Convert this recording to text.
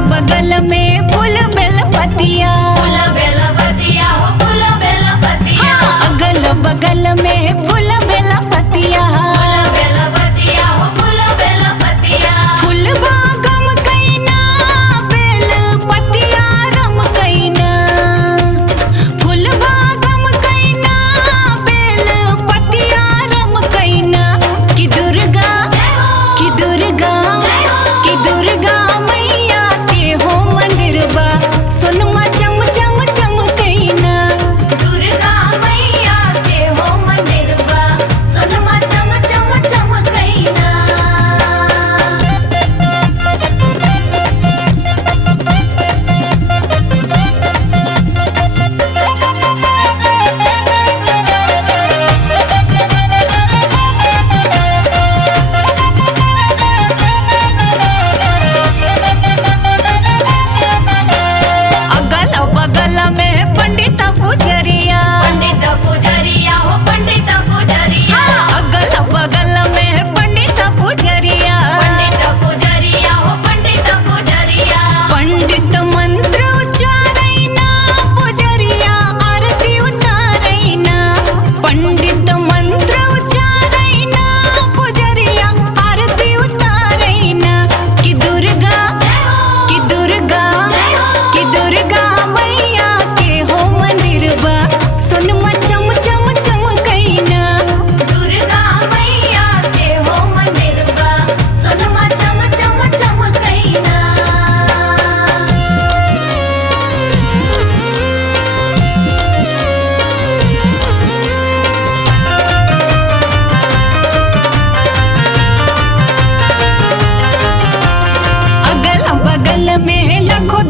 बगल में फूल बेलपतिया, फूल बेलपतिया हो फूल बेलपतिया, अगल बगल में फूल बेलपतिया, फूल बेलपतिया हो फूल बेलपतिया। फूलबा गम कैना बेलपतिया रम कैना, फूलबा गम कैना बेलपतिया रम कैना। कि दुर्गा कि दुर्गा कि दुर्गा मैया के हो मंदिरबा सोनमा चम चम चमकैना। दुर्गा मैया के हो मंदिरबा सोनमा चम चम चमकैना। अगल बगल में पंडित पुजरिया, पंडित पुजरिया हो पंडित पुजरिया, अगल बगल में पंडित पुजरिया, पंडित पुजरिया हो पंडित पुजरिया। पंडित मंत्र उच्चारैना पुजरिया आरती उतारैना, पंडित मंत्र उच्चारैना पुजरिया आरती उतारैना। कि दुर्गा कि दुर्गा कि दुर्गा मैया के हो मंदिरबा सोनमा चम चम चमकैना। दुर्गा मैया के हो मंदिरबा सोनमा चम चम चमकैना। अगल बगल में लाखों